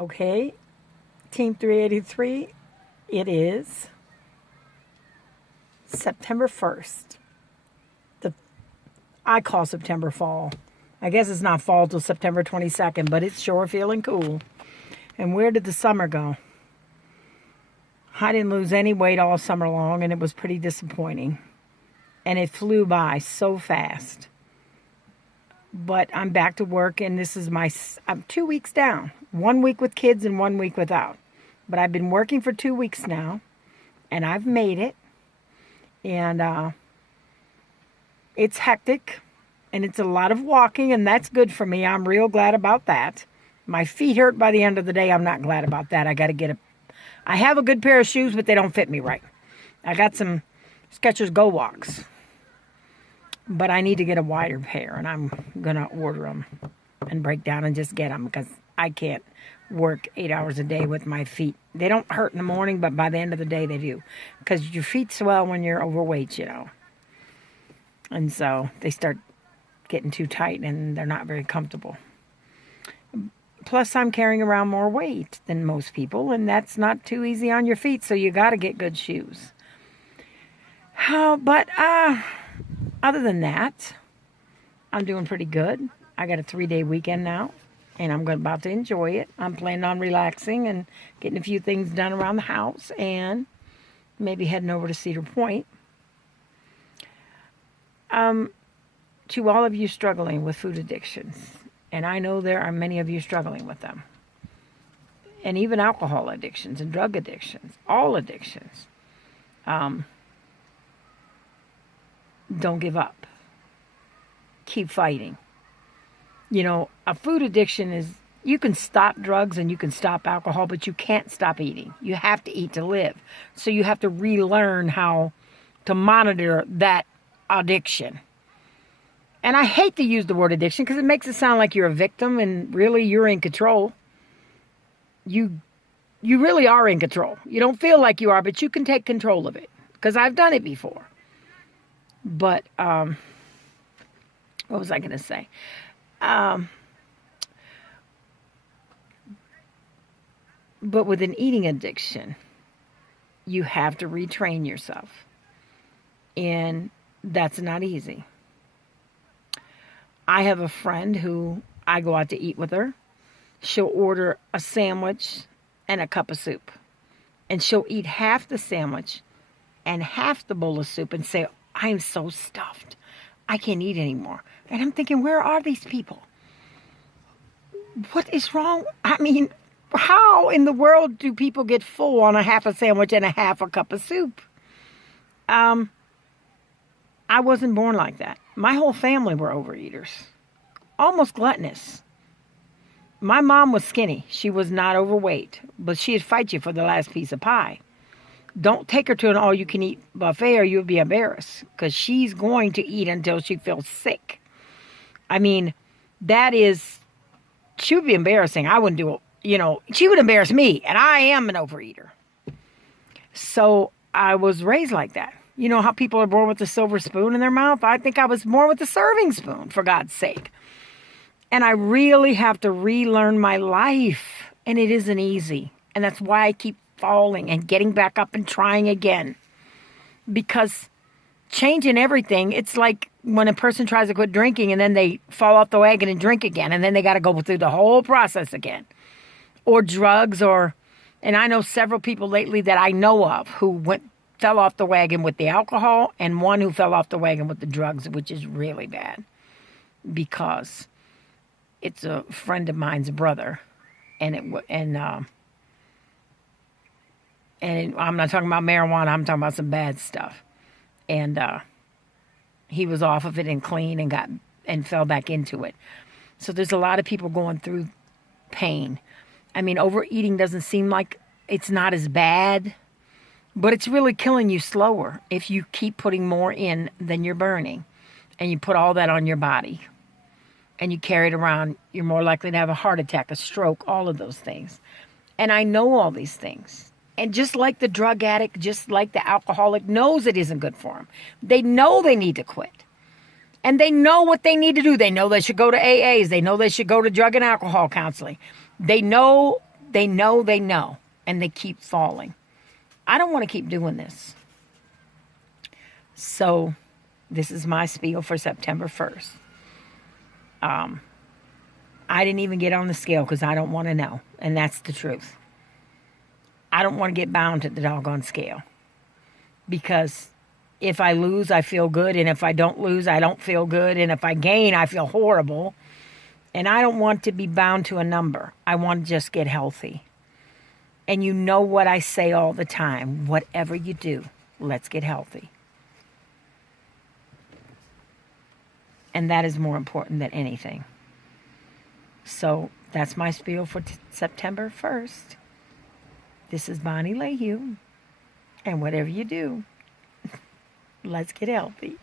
Okay, Team 383, it is September 1st. I call September fall. I guess it's not fall till September 22nd, but it's sure feeling cool. And where did the summer go? I didn't lose any weight all summer long, and it was pretty disappointing. And it flew by so fast. But I'm back to work, and this is I'm 2 weeks down. 1 week with kids and 1 week without. But I've been working for 2 weeks now, and I've made it. And it's hectic, and it's a lot of walking, and that's good for me. I'm real glad about that. My feet hurt by the end of the day. I'm not glad about that. I have a good pair of shoes, but they don't fit me right. I got some Skechers Go Walks, but I need to get a wider pair, and I'm going to order them and break down and just get them because I can't work 8 hours a day with my feet. They don't hurt in the morning, but by the end of the day they do because your feet swell when you're overweight, And so they start getting too tight and they're not very comfortable. Plus, I'm carrying around more weight than most people, and that's not too easy on your feet, so you got to get good shoes. But other than that, I'm doing pretty good. I got a 3-day weekend now, and I'm about to enjoy it. I'm planning on relaxing and getting a few things done around the house and maybe heading over to Cedar Point. To all of you struggling with food addictions, and I know there are many of you struggling with them, and even alcohol addictions and drug addictions, all addictions, don't give up. Keep fighting. A food addiction is, you can stop drugs and you can stop alcohol, but you can't stop eating. You have to eat to live. So you have to relearn how to monitor that addiction. And I hate to use the word addiction because it makes it sound like you're a victim and really you're in control. You really are in control. You don't feel like you are, but you can take control of it because I've done it before. But what was I going to say? But with an eating addiction, you have to retrain yourself. And that's not easy. I have a friend who I go out to eat with her. She'll order a sandwich and a cup of soup. And she'll eat half the sandwich and half the bowl of soup and say, I'm so stuffed. I can't eat anymore. And I'm thinking, where are these people? What is wrong? I mean, how in the world do people get full on a half a sandwich and a half a cup of soup? I wasn't born like that. My whole family were overeaters, almost gluttonous. My mom was skinny. She was not overweight, but she'd fight you for the last piece of pie. Don't take her to an all-you-can-eat buffet or you'll be embarrassed because she's going to eat until she feels sick. I mean, she would be embarrassing. I wouldn't do it. She would embarrass me, and I am an overeater. So I was raised like that. You know how people are born with a silver spoon in their mouth? I think I was born with a serving spoon, for God's sake. And I really have to relearn my life. And it isn't easy. And that's why I keep falling and getting back up and trying again. Because changing everything, it's like when a person tries to quit drinking and then they fall off the wagon and drink again. And then they got to go through the whole process again. Or drugs and I know several people lately that I know of who fell off the wagon with the alcohol and one who fell off the wagon with the drugs, which is really bad because it's a friend of mine's brother, and I'm not talking about marijuana. I'm talking about some bad stuff, and he was off of it and clean and fell back into it. So there's a lot of people going through pain. I mean, overeating doesn't seem like it's not as bad. But it's really killing you slower if you keep putting more in than you're burning. And you put all that on your body. And you carry it around. You're more likely to have a heart attack, a stroke, all of those things. And I know all these things. And just like the drug addict, just like the alcoholic knows it isn't good for them. They know they need to quit. And they know what they need to do. They know they should go to AAs. They know they should go to drug and alcohol counseling. They know they know, and they keep falling. I don't want to keep doing this. So this is my spiel for September 1st. I didn't even get on the scale because I don't want to know. And that's the truth. I don't want to get bound to the doggone scale. Because if I lose, I feel good. And if I don't lose, I don't feel good. And if I gain, I feel horrible. And I don't want to be bound to a number. I want to just get healthy. And you know what I say all the time. Whatever you do, let's get healthy. And that is more important than anything. So that's my spiel for September 1st. This is Bonnie Layhew. And whatever you do, let's get healthy.